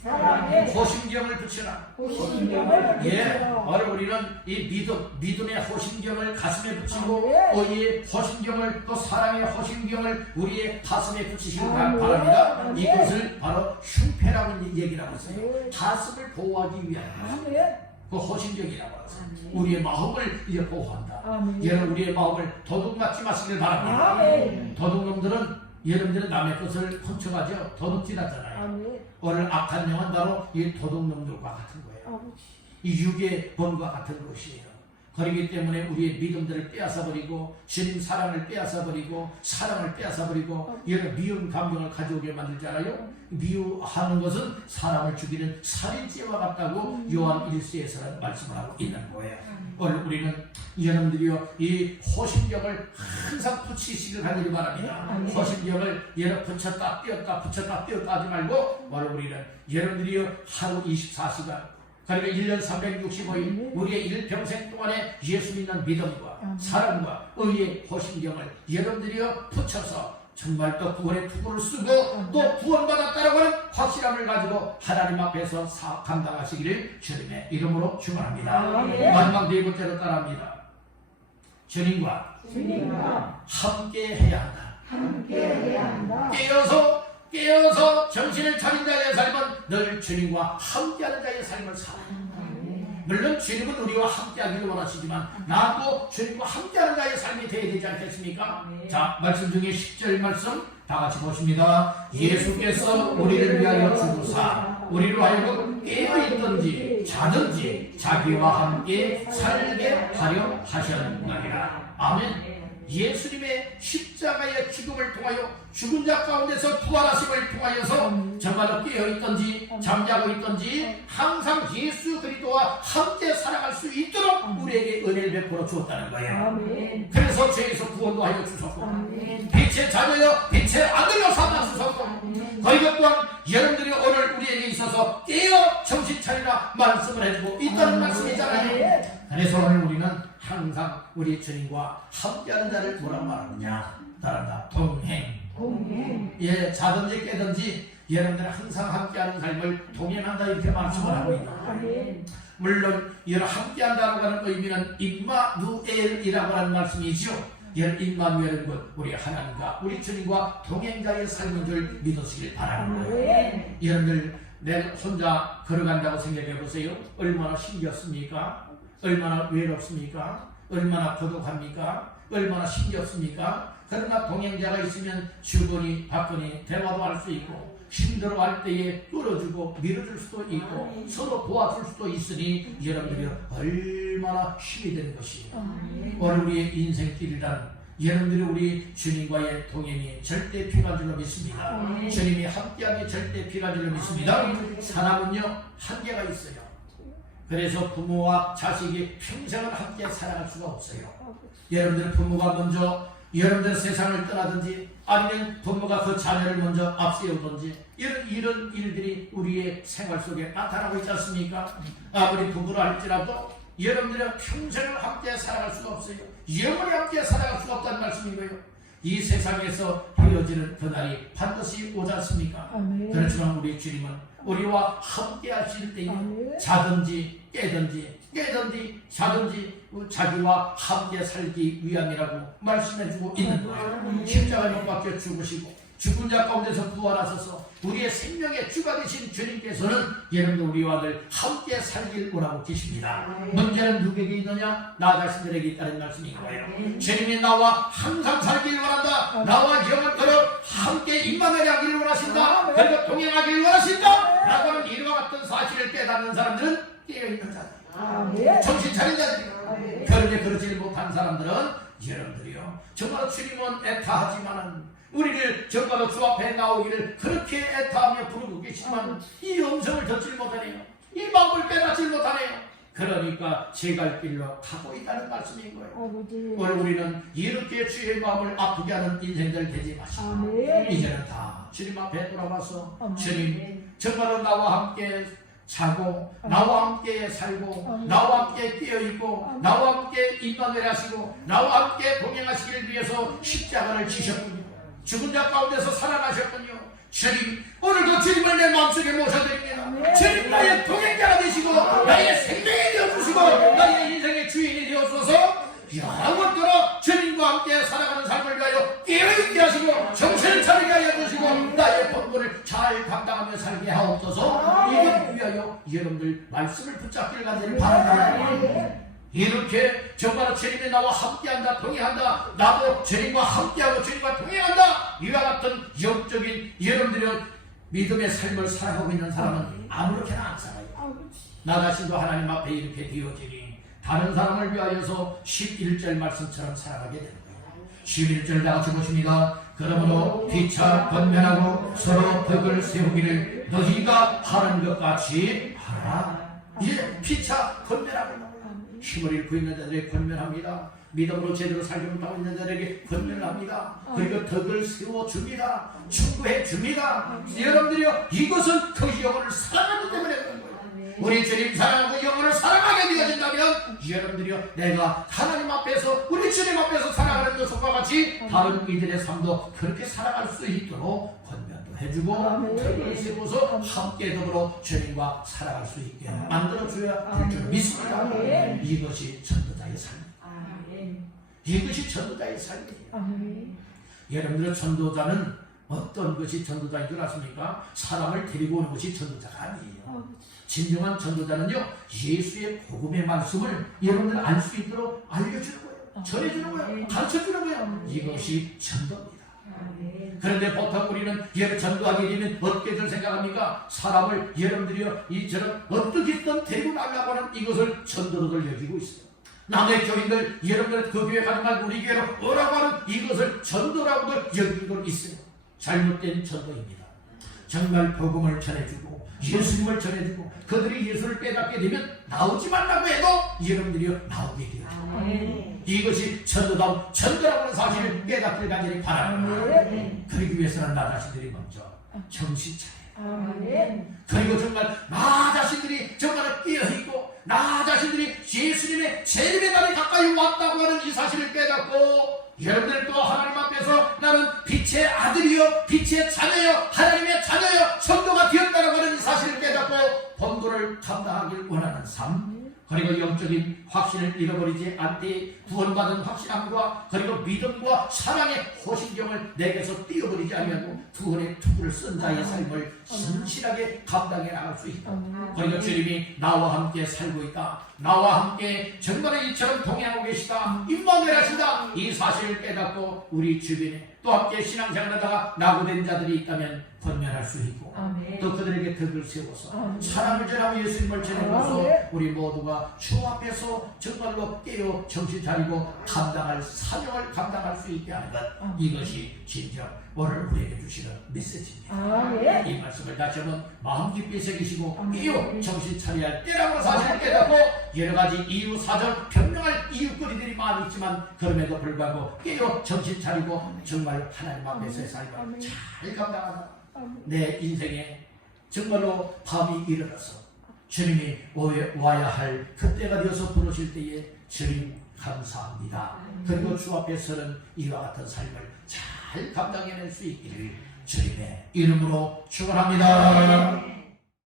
호심경을 붙여라. 오늘 우리는 이 믿음의 호심경을 가슴에 붙이고, 의의 호심경을, 또 사랑의 호심경을 우리의 가슴에 붙이시기 바랍니다. 이것을 바로 흉패라고 얘기라고 했어요. 가슴을 보호하기 위한 그 호심경이라고 하죠. 우리의 마음을 이제 보호한다. 여러분 우리의 마음을 도둑 맞지 마시길 바랍니다. 도둑놈들은 여러분들은 남의 것을 훔쳐가죠. 도둑질 하잖아요. 오늘 악한 영은 바로 이 도둑놈들과 같은 거예요. 이 육의 본과 같은 것이에요. 그렇기 때문에 우리의 믿음들을 빼앗아버리고, 주님 사랑을 빼앗아버리고, 사랑을 빼앗아버리고, 이런 미운 감정을 가져오게 만들잖아요. 미워하는 것은 사람을 죽이는 살인죄와 같다고 요한 1서에서는 말씀을 하고 있는 거예요. 오늘 우리는 여러분들이요, 이 호심경을 항상 붙이시길 간절히 바랍니다. 호심경을 여러 붙였다 띄었다 붙였다 띄었다 하지 말고, 오늘 우리는 여러분들이요, 하루 24시간 그러니까 1년 365일 우리의 일평생 동안에 예수 믿는 믿음과 사랑과 의의 호심경을 여러분들이요 붙여서 정말 또 구원의 투구를 쓰고 또 구원받았다라고 하는 확실함을 가지고 하나님 앞에서 감당하시기를 주님의 이름으로 축원합니다. 마지막 네 번째로 따라합니다. 주님과 함께 해야 한다. 깨어서 정신을 차린 자의 삶은 늘 주님과 함께하는 자의 삶을 살아요. 물론 주님은 우리와 함께하기를 원하시지만 나도 주님과 함께하는 자의 삶이 되어야 되지 않겠습니까? 자, 말씀 중에 10절 말씀 다 같이 보십니다. 예수께서 우리를 위하여 죽으사 우리로 하여금 깨어있든지 자든지 자기와 함께 살게 하려 하셨느니라. 아멘. 예수님의 십자가의 죽음을 통하여 죽은 자 가운데서 부활하심을 통하여서 정말로 깨어있든지 잠자고 있든지 항상 예수 그리스도와 함께 살아갈 수 있도록 우리에게 은혜를 베풀어 주었다는 거예요. 그래서 죄에서 구원도 하여 주셨고 빛의 자녀여 빛의 아들로 삼아 주셨고 그리고 또한 여러분들이 오늘 우리에게 있어서 깨어 정신 차리라 말씀을 해주고 있다는 말씀이잖아요. 그래서 오늘 우리는 항상 우리 주님과 함께하는 자를 뭐라고 말하느냐? 따라다 동행. 예, 자든지 깨든지 여러분들은 항상 함께하는 삶을 동행한다 이렇게 말씀을 하고 있는. 물론 여러분 함께한다고 하는 의미는 임마누엘이라고 하는 말씀이죠. 여러분 임마누엘은 우리 하나님과 우리 주님과 동행자의 삶인 줄 믿으시길 바라는 거예요. 여러분들 내가 혼자 걸어간다고 생각해 보세요. 얼마나 힘겹습니까? 얼마나 외롭습니까? 얼마나 고독합니까? 얼마나 힘겹습니까? 그러나 동행자가 있으면 주거니 받거니 대화도 할 수 있고 힘들어할 때에 끌어주고 밀어줄 수도 있고 서로 도와줄 수도 있으니 여러분들이 얼마나 힘이 되는 것이에요. 오늘 우리의 인생길이란 여러분들이 우리 주님과의 동행이 절대 필요한 줄로 믿습니다. 주님이 함께하기 절대 필요한 줄로 믿습니다. 사람은요 한계가 있어요. 그래서 부모와 자식이 평생을 함께 살아갈 수가 없어요. 여러분들 부모가 먼저 여러분들 세상을 떠나든지 아니면 부모가 그 자녀를 먼저 앞세우든지 이런 일들이 우리의 생활 속에 나타나고 있지 않습니까? 아무리 부부라 할지라도 여러분들은 평생을 함께 살아갈 수가 없어요. 영원히 함께 살아갈 수가 없다는 말씀인 거예요. 이 세상에서 헤어지는 그날이 반드시 오지 않습니까? 그렇지만 우리 주님은 우리와 함께 하실 때에 자든지 깨든지 자든지 자기와 함께 살기 위함이라고 말씀해주고 있는 거예요. 십자가에 못 박혀 죽으시고 죽은 자 가운데서 부활하셔서 우리의 생명의 주가 되신 주님께서는 여러분들 우리와 늘 함께 살길 원하고 계십니다. 문제는 누구에게 있느냐? 나 자신들에게 있다는 말씀인 거예요. 주님이 나와 항상 살길 원한다. 나와 영원토록 함께 임만하게 하기를 원하신다. 그리고 동행하기를 원하신다. 라고 하는 이와 같은 사실을 깨닫는 사람들은 깨어있는 자들, 정신 차린 자들. 그런데 그러지 못한 사람들은 여러분들이요 정말 주님은 애타하지만은 우리를 정말로 주 앞에 나오기를 그렇게 애타하며 부르고 계시지만 이 음성을 듣지 못하네요. 이 마음을 깨닫지 못하네요. 그러니까 제 갈 길로 가고 있다는 말씀인 거예요. 오늘 우리는 이렇게 주의 마음을 아프게 하는 인생들 되지 마시고 이제는 다 주님 앞에 돌아와서 주님 정말로 나와 함께 자고 나와 함께 살고 나와 함께 깨어있고 나와 함께 임마누엘 하시고 나와 함께 동행하시기를 위해서 십자가를 지셨군요. 죽은 자 가운데서 살아나셨군요. 주님 오늘도 주님을 내 마음속에 모셔드립니다. 주님 나의 동행자가 되시고 나의 생명이 되어주시고 나의 인생의 주인이 되어주셔서 영원토록 주님과 함께 살아가는 삶을 위하여 깨어있게 하시고 정신을 차리게 하여 주시고 나의 본분을 잘 감당하며 살게 하옵소서. 이를 위하여 여러분들 말씀을 붙잡기를 간절히 바랍니다. 이렇게 정말 주님이 나와 함께한다 동행한다 나도 주님과 함께하고 주님과 동행한다 이와 같은 영적인 여러분들의 믿음의 삶을 살아가고 있는 사람은 아무렇게나 안 살아요. 나 자신도 하나님 앞에 이렇게 되어지니 다른 사람을 위하여서 11절 말씀처럼 살아가게 되는 거예요. 11절 다 같이 보십니다. 그러므로 피차 권면하고 서로 덕을 세우기를 너희가 하는 것 같이 하라. 예, 피차 권면하고 힘을 잃고 있는 자들에게 권면합니다. 믿음으로 제대로 살지 못하고 있는 자들에게 권면을 합니다. 그리고 덕을 세워줍니다. 충고해줍니다. 여러분들이요 이것은 그 영혼을 사랑하기 때문에 그런 거예요. 우리 주님 사랑하고 영혼을 사랑하게 되어진다면 여러분들이요 내가 하나님 앞에서 우리 주님 앞에서 살아가는 것과 같이 다른 이들의 삶도 그렇게 살아갈 수 있도록 권면도 해주고 덕을 세워서 함께 더불어 주님과 살아갈 수 있게 만들어줘야 될 줄 믿습니다. 이것이 전도자의 삶입니다. 이것이 전도자의 삶이에요. 여러분들의 전도자는 어떤 것이 전도자인 줄 아십니까? 사람을 데리고 오는 것이 전도자가 아니에요. 진정한 전도자는요, 예수의 복음의 말씀을 여러분들 알 수 있도록 알려주는 거예요. 전해주는 거예요. 가르쳐주는 거예요. 이것이 전도입니다. 그런데 보통 우리는 전도하게 되면 어떻게들 생각합니까? 사람을 여러분들이요, 이처럼 어떻게든 데리고 나가려고 하는 이것을 전도로들 여기고 있어요. 남의 교인들, 여러분들 그 교회 가지 말고 우리 교회로 오라고 하는 이것을 전도라고들 여기고 있어요. 잘못된 전도입니다. 정말 복음을 전해주고 예수님을 전해주고 그들이 예수를 깨닫게 되면 나오지 말라고 해도 여러분들이 나오게 돼요. 이것이 전도다운 전도라고 하는 사실을 깨닫길 간절히 바랍니다. 그러기 위해서는 나 자신들이 먼저 정신 차려요. 그리고 정말 나 자신들이 정말 깨어있고 나 자신들이 예수님의 재림의 날이 가까이 왔다고 하는 이 사실을 깨닫고 여러분들도 하나님 앞에서 나는 빛의 아들이요 빛의 자녀요 하나님의 자녀요 전도가 되었다고 하는 이 사실을 깨닫고 본도를 감당하길 원하는 삶, 그리고 영적인 확신을 잃어버리지 않되 구원받은 확신함과 그리고 믿음과 사랑의 호신경을 내게서 띄어버리지 아니하고 구원의 투구를 쓴 자의 삶을 신실하게 감당해 나갈 수 있다. 그리고 주님이 나와 함께 살고 있다, 나와 함께 정말 이처럼 동행하고 계시다, 임마누엘 하시다, 이 사실을 깨닫고 우리 주변에 또 함께 신앙생활하다가 낙오된 자들이 있다면 권면할 수 있고 또 그들에게 덕을 세워서 사랑을 전하고 예수님을 전해줘서 우리 모두가 주 앞에서 정말로 깨어 정신 차리고 감당할 사명을 감당할 수 있게 하는 것, 이것이 진정 오늘 우리에게 주시는 메시지입니다. 이 말씀을 다시 한번 마음 깊이 새기시고 깨어 정신 차려야 할 때라고 사실을 깨닫고 여러 가지 이유 사정 변명할 이유거리들이 많이 있지만 그럼에도 불구하고 깨어 정신 차리고 정말 하나님 앞에서의 삶을 잘 감당하자. 내 인생에 정말로 밤이 이르러서 주님이 와야 할 그때가 되어서 부르실 때에 주님 감사합니다. 그리고 주 앞에서는 이와 같은 삶을 잘 감당해낼 수 있기를 주님의 이름으로 축원합니다.